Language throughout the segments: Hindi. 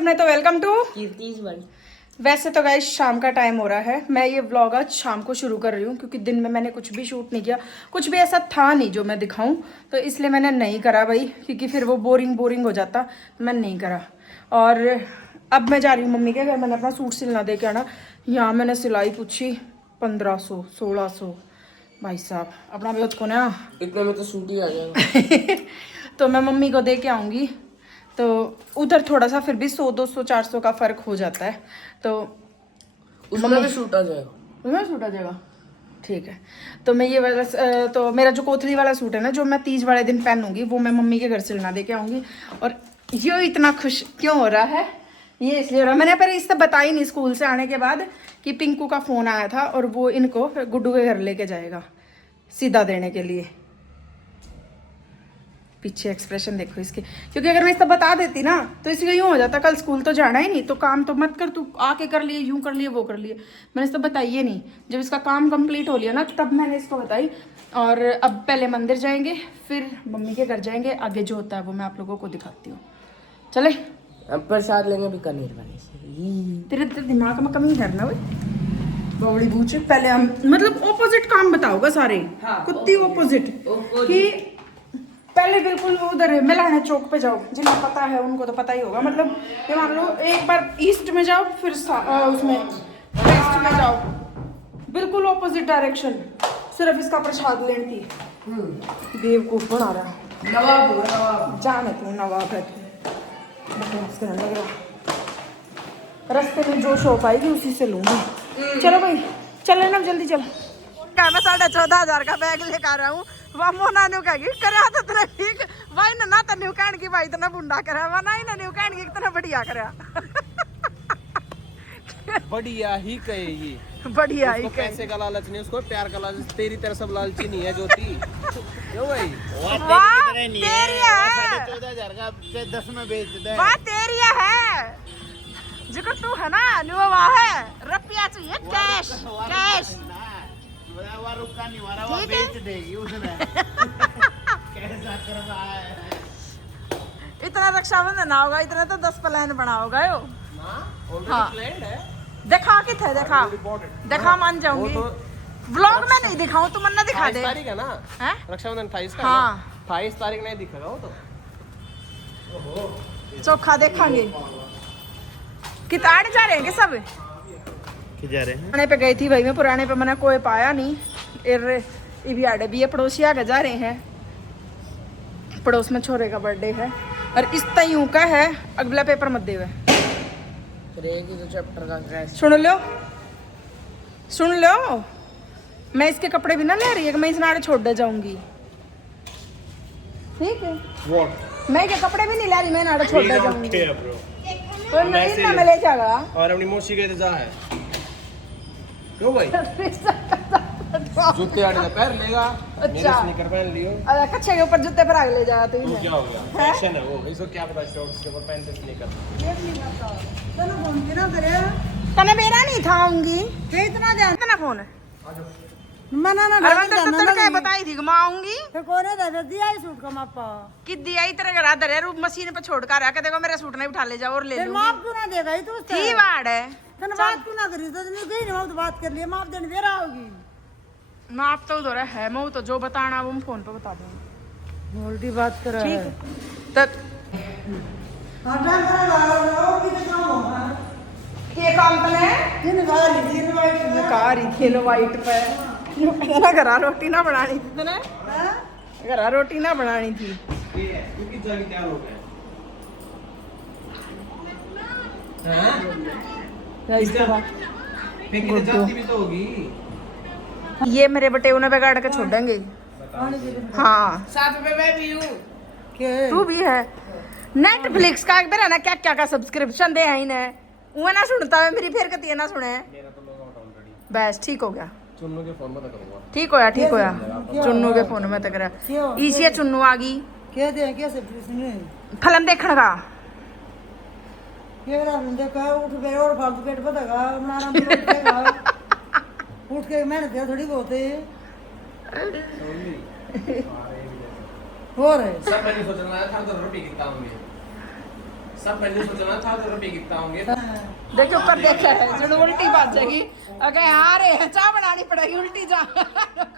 सबने, तो वेलकम टू कीर्तिज वर्ल्ड। वैसे तो गाइस शाम का टाइम हो रहा है। मैं ये व्लॉग आज शाम को शुरू कर रही हूँ क्योंकि दिन में मैंने कुछ भी शूट नहीं किया, कुछ भी ऐसा था नहीं जो मैं दिखाऊं, तो इसलिए मैंने नहीं करा भाई, क्योंकि फिर वो बोरिंग हो जाता, तो मैं नहीं करा। और अब मैं जा रही हूँ मम्मी के घर, मैंने अपना सूट सिलना दे के आना। यहाँ मैंने सिलाई पूछी 1500 1600। भाई साहब अपना भी को ना इतने में तो सूट ही आ जाएगा। तो मैं मम्मी को दे के आऊँगी, तो उधर थोड़ा सा फिर भी 100 200 400 का फर्क हो जाता है, तो उसमें भी सूट आ जाएगा। उसमें सूट आ जाएगा, ठीक है। तो मैं ये वाला तो मेरा जो कोथली वाला सूट है ना, जो मैं तीज वाले दिन पहनूंगी, वो मैं मम्मी के घर सिलना दे के आऊँगी। और ये इतना खुश क्यों हो रहा है, ये इसलिए हो रहा है, मैंने पर इससे बताई नहीं स्कूल से आने के बाद कि पिंकू का फ़ोन आया था और वो इनको गुड्डू के घर लेके जाएगा सीधा देने के लिए। पीछे एक्सप्रेशन देखो इसके, क्योंकि अगर मैं इसका बता देती ना तो इसलिए यूँ हो जाता, कल स्कूल तो जाना ही नहीं, तो काम तो मत कर, तू आके कर लिए, यूँ कर लिए, वो कर लिए। मैंने इसको बताइए नहीं, जब इसका काम कंप्लीट हो लिया ना तब मैंने इसको बताई। और अब पहले मंदिर जाएंगे, फिर मम्मी के घर जाएंगे, आगे जो होता है वो मैं आप लोगों को दिखाती हूँ। चले अब प्रसाद लेंगे बीकानेर वाले से। तेरे दिमाग में कमी करना भाई, बवड़ी बूचे। पहले हम मतलब ऑपोजिट काम बताओगा सारे, हाँ, कुत्ती ऑपोजिट कि पहले बिल्कुल उधर मिलाना चौक पे जाओ, जिन्हें पता है उनको तो पता ही होगा। मतलब ये मान लो एक बार ईस्ट में जाओ, फिर उसमें वेस्ट में जाओ, बिल्कुल ऑपोजिट डायरेक्शन, सिर्फ इसका प्रसाद लेनी थी। बेवकूफ बना रहा नवाब जाने तू, नवाब है तू। लग रहा रास्ते में जो शॉप आएगी उसी से लूंगी। चलो भाई चले ना, जल्दी चल। मैं 14,500 का बैग लेकर आ रहा हूँ। वह मोना न्यू कहेगी करा तो तेरा ठीक भाई ना तो न्यू कहन की भाई इतना बुंडा करा वह ना ही ना न्यू कहन की इतना बढ़िया करा। बढ़िया ही कहे ये, बढ़िया ही उसको पैसे का लालच नहीं, उसको प्यार का लालच। तेरी तरह सब लालची नहीं है ज्योति। क्यों भाई? वाह तेरी है, 14,000 का 10 में बेच दे। वाह तेरी है, जिको तू है ना न्यू वाह है, रुपया चाहिए कैश कैश। रुका नहीं मारा, वो बेच देगी उसने। कैसा करवा है? इतना रक्षाबंधन ना होगा, इतना तो 10 प्लान बना होगा यो। हाँ देखा कि थे, देखा मान जाऊंगी। व्लॉग में नहीं दिखाऊं, तुम मन्ना दिखा दे। 28 तारीख है ना रक्षाबंधन, 28 का। हाँ 28 तारीख नहीं दिखेगा वो तो। चोखा देखांगे। किताड़ जा रहे हैं कि सब जा रहे हैं? पुराने पे गई थी भाई मैं, पुराने पे मैंने कोई पाया नहीं। इर भी ये पड़ोसिया के जा रहे हैं, पड़ोस में छोरे का बर्थडे है और इस तयू का है। अगला पेपर मत देवे, तो चैप्टर का क्रैश सुन लो। मैं इसके कपड़े भी ना ले रही है, मैं इस नाड़े छोड़ दे जाऊंगी, ठीक है? मैं के कपड़े भी नहीं ले रही, मैं नाड़े छोड़ दे जाऊंगी। तो नहीं ना मैं ले जाएगा और अपनी मौसी के जा है। क्यों भाई? जूते आड़े पैर लेगा। मेरे स्नीकर पहन लियो। अरे कच्चे के ऊपर जूते पर आग ले जाएगा तू। क्या हो गया? फैशन है वो, इसको क्या पता शॉर्ट्स के ऊपर पहनते स्नीकर। तने मेरा नहीं था आऊंगी, इतना ध्यान इतना फोन है। मना ना तो तड़के बताई थी कि मैं आऊंगी, फिर कोने दे दिया ही सूट का मापा, कि दिया ही तेरे घर दरे रूप मशीन पे छोड़ कर आके देखो मेरा सूट नहीं उठा ले जाओ और ले फिर लो। माप क्यों ना देगा ही तू उससे? ही वाड़ है, तने बात क्यों ना करी? तो नहीं गई ना, तो बात कर लिए, माप देने दे रहा होगी। माप तो उधर है, मैं तो जो बताना वो मैं फोन पे बता दूंगी। उल्टी बात कर रहा है। ठीक है ये काम तने कार ही खेलो वाइट पे ना, घरा रोटी ना बनानी थी तने, घरा रोटी ना बनानी थी। क्योंकि जानी तैयार हो गया। फेंकी जाती भी तो होगी। ये मेरे बटे उन्हें बिगाड़ के छोड़ेंगे। हाँ साथ में मैं भी हूँ। तू भी है। नेटफ्लिक्स का एक बार ना क्या क्या का सब्सक्रिप्शन दे है इन्हें, वो ना सुनता है मेरी, फिर कती ना सुने। मेरा तो लॉग आउट ऑलरेडी। बस ठीक हो गया, चुन्नू के फोन में तो करूंगा। ठीक होया ठीक होया। चुन्नू के फोन में तक रहा इसी चुन्नू आ गई क्या दे कैसे सुने फिल्म देखने का। ये रात देखा उठ गए और फालतू पेट बतागा मारा उठेगा, उठ के मेहनत है थोड़ी बहुत है हो रहे सब मैंने सोचना था तो रोटी की काम में सब पहले सोचना था तो रुपये कितना होंगे। देखो ऊपर देखा है जो उल्टी बात जाएगी अगर आ रहे हैं चाय बनानी पड़ेगी उल्टी जा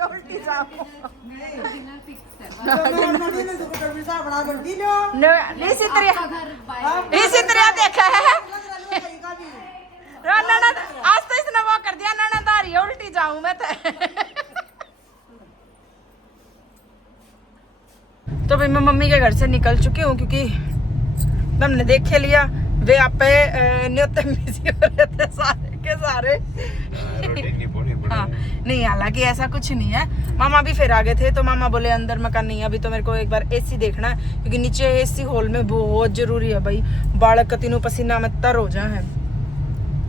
उल्टी जा इसी तरह देखा है आज तो इसने वो कर दिया ननदारी उल्टी जाऊं मैं तो भाई मैं मम्मी के घर से निकल चुकी हूँ क्योंकि हमने देख लिया वे आप पे न्योते बिजी हो रहे थे सारे के सारे हाँ नहीं हालांकि ऐसा कुछ नहीं है। मामा भी फिर आ गए थे तो मामा बोले अंदर मकान नहीं अभी तो मेरे को एक बार एसी देखना है क्योंकि नीचे एसी हॉल में बहुत जरूरी है भाई बालक का तीनों पसीना में तर हो जाए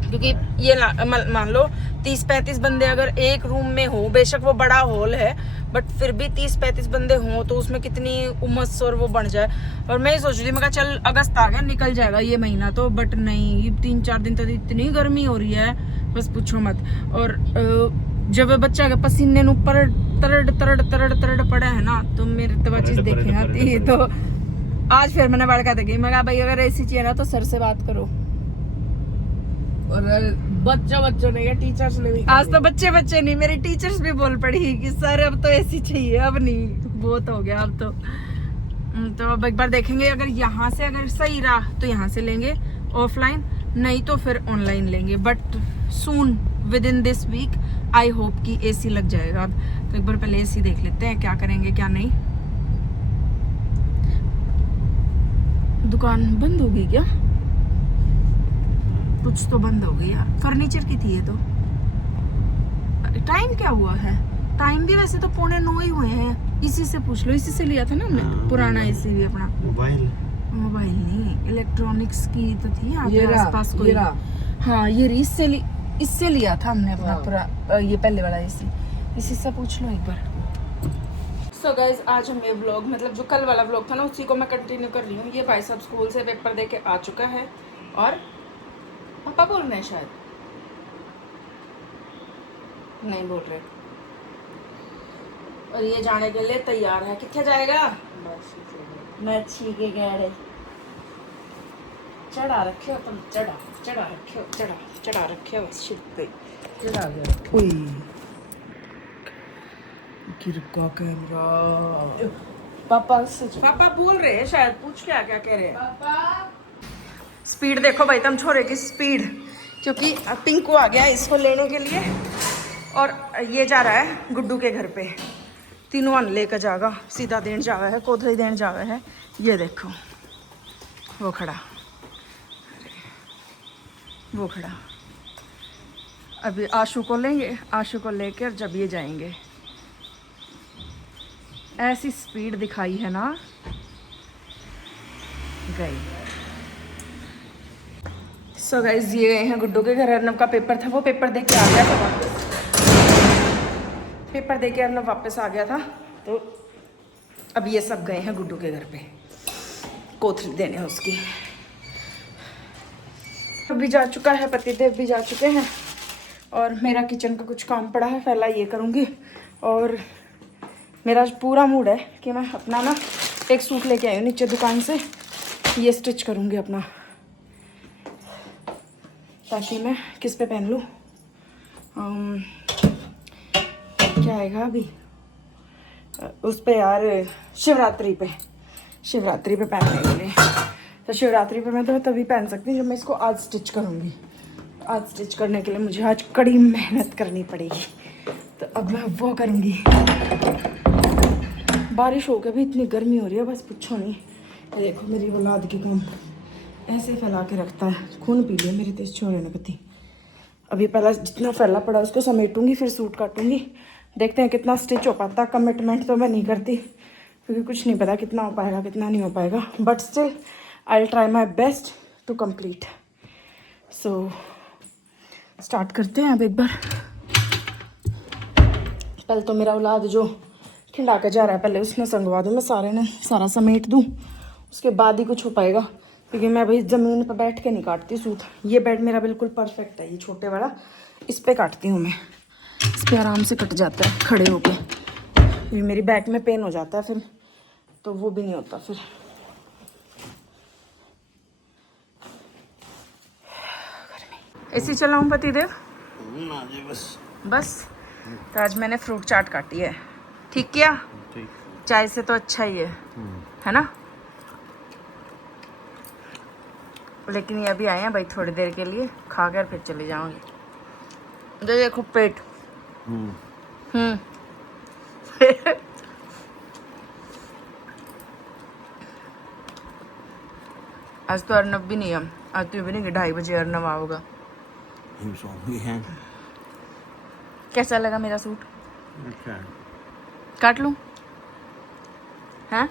क्योंकि ये मान लो 30-35 बंदे अगर एक रूम में हो बेशक वो बड़ा हॉल है बट फिर भी 30-35 बंदे हों तो उसमें कितनी उमस और वो बन जाए। और मैं सोच रही थी मैं चल अगस्त आ गया निकल जाएगा ये महीना तो बट नहीं 3-4 दिन तक इतनी गर्मी हो रही है बस पूछो मत। और जब बच्चा के पसीने ऊपर तरड़ पड़ा है ना तो मेरी तो चीज देखने आती है तो आज फिर मैंने बड़का देखी मैं कहा भाई अगर ऐसी चाहिए ना तो सर से बात करो। और बच्चों ने या टीचर्स ने भी आज तो बच्चे नहीं मेरी टीचर्स भी बोल पड़ी कि सर अब तो ऐसी चाहिए अब नहीं बहुत हो गया अब तो अब एक बार देखेंगे अगर यहाँ से अगर सही रहा तो यहाँ से लेंगे ऑफलाइन नहीं तो फिर ऑनलाइन लेंगे but soon within this week I hope कि एसी लग जाएगा। अब तो एक बार पहले एसी देख लेते हैं क्या करेंगे क्या नहीं। दुकान बंद होगी क्या कुछ तो बंद हो गई यार फर्नीचर की थी ये तो। टाइम क्या हुआ है टाइम भी वैसे तो 8:45 ही हुए हैं इसी से पूछ लो इसी से लिया था ना हमने पुराना एसी भी अपना मोबाइल नहीं इलेक्ट्रॉनिक्स की तो थी आसपास कोई हाँ ये इससे लिया था हमने अपना पूरा ये पहले वाला एसी इसी से पूछ लो एक बार। सो गाइज आज हम ये व्लॉग मतलब जो कल वाला व्लॉग था ना उसी को मैं कंटिन्यू कर रही हूँ। ये भाई साहब स्कूल से पेपर दे के आ चुका है और पापा बोल रहे हैं शायद नहीं बोल रहे और ये जाने के लिए तैयार है। कितने जाएगा मच्छी के गहरे चढ़ा रखे हो तुम चढ़ा रखे हो शिप पे चढ़ा गया गिर का कैमरा। पापा बोल रहे हैं शायद पूछ क्या क्या कह रहे हैं। स्पीड देखो भाई तुम छोरे की स्पीड क्योंकि पिंकू आ गया इसको लेने के लिए और ये जा रहा है गुड्डू के घर पे तीनों अन लेकर जाएगा सीधा देन जावा है कोधरी देन जावा है। ये देखो वो खड़ा अभी आशु को लेंगे आशु को लेकर जब ये जाएंगे ऐसी स्पीड दिखाई है ना गई। सो गाइस ये गए हैं गुड्डू के घर अर्नब का पेपर था वो पेपर दे के आ गया था वापस आ गया था तो अब ये सब गए हैं गुड्डू के घर पे कोथरी देने उसकी। भी जा चुका है पतिदेव भी जा चुके हैं और मेरा किचन का कुछ काम पड़ा है पहला ये करूँगी। और मेरा आज पूरा मूड है कि मैं अपना ना एक सूट लेके आई हूँ नीचे दुकान से ये स्टिच करूँगी अपना ताकि मैं किस पे पहन लूँ क्या आएगा अभी उस पे यार शिवरात्रि पे पहनने के लिए तो शिवरात्रि पे मैं तो तभी पहन सकती हूँ जब मैं इसको आज स्टिच करूँगी। आज स्टिच करने के लिए मुझे आज कड़ी मेहनत करनी पड़ेगी तो अब मैं वो करूँगी। बारिश हो के भी इतनी गर्मी हो रही है बस पूछो नहीं। ये देखो मेरी औलाद की काम ऐसे फैला के रखता है खून पी लिया मेरे तो इस छोरे ने कती। अभी पहला जितना फैला पड़ा उसको समेटूंगी फिर सूट काटूंगी देखते हैं कितना स्टिच हो पाता। कमिटमेंट तो मैं नहीं करती क्योंकि कुछ नहीं पता कितना हो पाएगा कितना नहीं हो पाएगा but still I will try my best to complete. सो स्टार्ट करते हैं अब एक बार। पहले तो मेरा औलाद जो खिंडा के जा रहा है पहले उसने संगवा दूँ मैं सारा समेट दूँ उसके बाद ही कुछ हो पाएगा क्योंकि मैं भाई ज़मीन पर बैठ के नहीं काटती सूट। ये बेड मेरा बिल्कुल परफेक्ट है ये छोटे वाला इस पर काटती हूँ मैं इस पर आराम से कट जाता है खड़े होके। ये मेरी बैक में पेन हो जाता है फिर तो वो भी नहीं होता फिर एसी चलाऊं पतिदेव? ना जी बस बस। तो आज मैंने फ्रूट चाट काटी है। ठीक किया? ठीक। चाय से तो अच्छा ही है ना? लेकिन ये अभी आए हैं भाई थोड़ी देर के लिए, खा कर फिर चले जाऊंगी। देखो पेट। आज तो अर्नब भी नहीं है। आज तो भी नहीं कि 2:30 बजे अर्नब आओगा। हम सो भी हैं। कैसा लगा मेरा सूट? अच्छा काट लूं? हैं?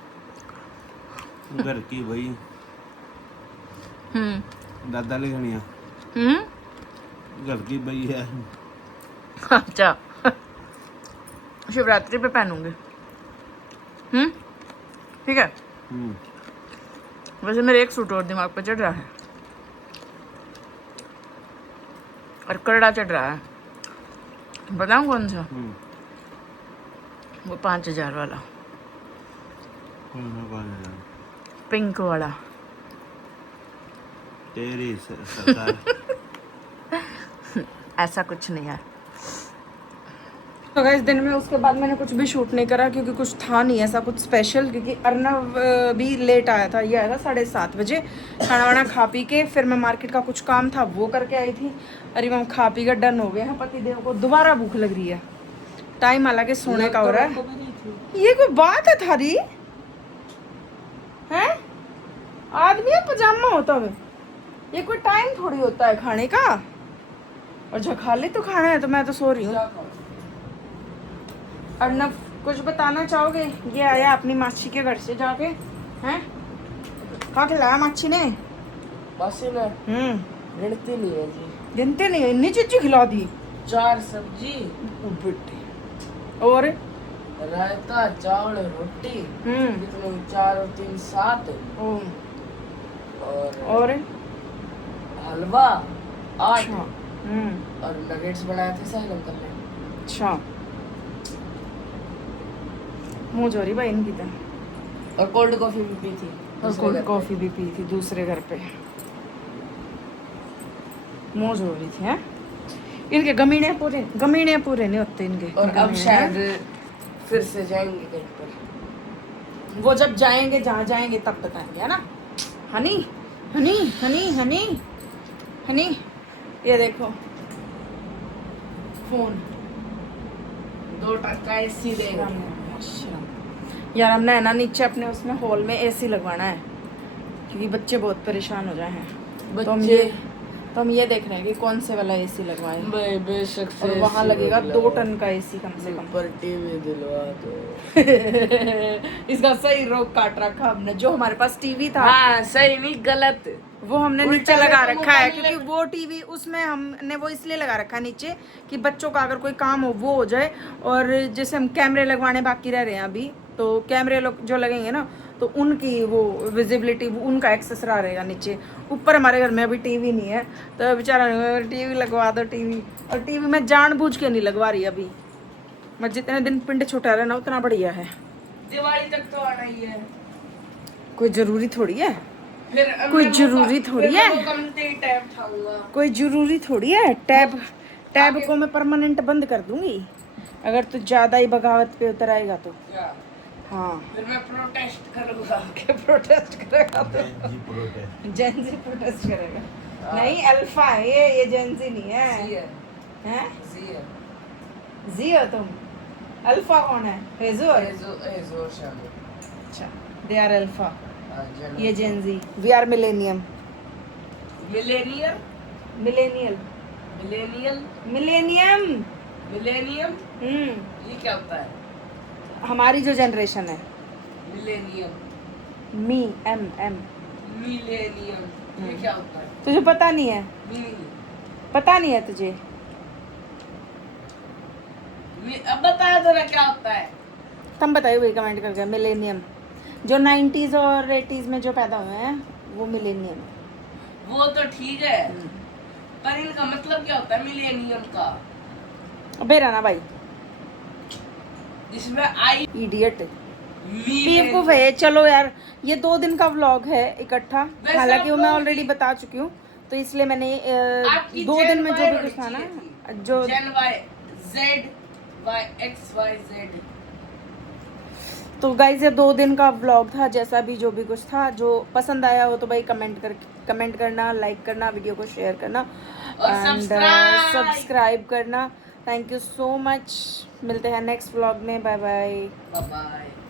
घर की भाई दादा ले गनिया घर की भाई है। अच्छा शिवरात्रि पे पहनूंगी। ठीक है। वैसे मेरे एक सूट और दिमाग पे चढ़ रहा है और करड़ा चढ़ रहा है। बताऊं कौन सा? वो 5,000 वाला पिंक वाला। तेरी सरकार। ऐसा कुछ नहीं है। तो गाइस दिन में उसके बाद मैंने कुछ भी शूट नहीं करा क्योंकि कुछ था नहीं ऐसा कुछ स्पेशल, क्योंकि अर्नव भी लेट आया था। ये आया था 7:30 बजे। खाना वाना खा पी के फिर मैं मार्केट का कुछ काम था वो करके आई थी। अरे हम खा पी कर डन हो गए हैं। पतिदेव को दोबारा भूख लग रही है। टाइम हालांकि सोने का हो रहा है। ये कोई बात है थारी? है आदमी है पजामा होता है। ये कोई टाइम थोड़ी होता है खाने का। और जो खा ले तो खाना है। तो मैं तो सो रही हूँ। अर्नब कुछ बताना चाहोगे? ये आया अपनी माछी के घर से जाके। हैं कहाँ खिलाया माछी ने? बस ना गिनती नहीं है जी। गिनते नहीं, इतनी चीज़ें खिला दी। 4 सब्जी बेटे और रायता चावल रोटी कितने 4 और 3 7 और हलवा 8 और नगेट्स बनाए थे साहिल अंकल ने। अच्छा मुँह जोरी भाई इनकी तो। और कोल्ड कॉफी भी पी थी। और कोल्ड कॉफी भी पी थी दूसरे घर पे। मौज हो रही थी। हैं इनके गमीने पूरे नहीं होते इनके। और अब शायद फिर से जाएंगे कहीं पर। वो जब जाएंगे जहाँ जाएंगे तब बताएंगे, है ना? हनी हनी हनी हनी हनी ये देखो फोन 2 टक्का एसी देगा। यार हमने है ना नीचे अपने उसमें हॉल में एसी लगवाना है क्योंकि बच्चे बहुत परेशान हो जाए हैं। तो हम ये देख रहे हैं कि कौन से वाला एसी लगवाएं। बेशक से और वहाँ लगेगा 2 टन का एसी कम से कम। पर टीवी दिलवा दो। इसका सही रोक काट रखा हमने। जो हमारे पास टीवी था हाँ सही नहीं गलत, वो हमने उल्टा नीचे लगा देखो रखा है मोबाइल क्योंकि वो टीवी उसमें हमने वो इसलिए लगा रखा है नीचे कि बच्चों का अगर कोई काम हो वो हो जाए। और जैसे हम कैमरे लगवाने बाकी रह रहे हैं अभी, तो कैमरे जो लगेंगे ना तो उनकी वो विजिबिलिटी उनका एक्सेस रहेगा नीचे। ऊपर हमारे घर में अभी टीवी नहीं है तो बेचारा टीवी लगवा दो टीवी। और टीवी मैं जानबूझ के नहीं लगवा रही अभी। मैं जितने दिन पिंड छुटा रहा ना उतना बढ़िया है। दिवाली तक तो आना ही है। कोई जरूरी थोड़ी है। फिर कोई जरूरी थोड़ी है। टैब उठाऊंगा। कोई जरूरी थोड़ी है। टैब को मैं परमानेंट बंद कर दूंगी अगर तू ज्यादा ही बगावत पे उतर आएगा तो। क्या? हाँ फिर मैं प्रोटेस्ट करूंगा। के प्रोटेस्ट करेगा तो जेंजी प्रोटेस्ट करेगा। नहीं अल्फा है ये जेंजी नहीं है। जी है, हैं जी है। जी हो तुम। अल्फा कौन है? हेजो है। एजो शामिल। अच्छा दे आर अल्फा। हाँ, ये Gen Z we are millennium. Millennial millennial millennial millennium. Millennium ये क्या होता है? हमारी जो जनरेशन है। मिलेनियम मी एम एम। मिलेनियम ये क्या होता है? तुझे पता नहीं है? मीनिंग पता नहीं है तुझे? अब बता दो ना क्या होता है। तुम बताइए वही कमेंट करके। मिलेनियम जो 90s और 80s में जो पैदा हुए हैं वो मिलेनियम। वो तो ठीक है पर इनका मतलब क्या होता है मिलेनियम का? अबे रहना भाई जिसमें आई इडियट बेवकूफ है। चलो यार ये 2 दिन का व्लॉग है इकट्ठा। वैसे हालांकि वो मैं आप ऑलरेडी बता चुकी हूँ। तो इसलिए मैंने आपकी 2 दिन में जो ZY भी कुछ था ना, होनी जो ZYXYZ। तो गाइज ये 2 दिन का व्लॉग था, जैसा भी जो भी कुछ था, जो पसंद आया हो तो भाई कमेंट करना, लाइक करना, वीडियो को शेयर करना और एंड सब्सक्राइब करना। थैंक यू सो मच, मिलते हैं नेक्स्ट व्लॉग में, बाय बाय। Bye bye.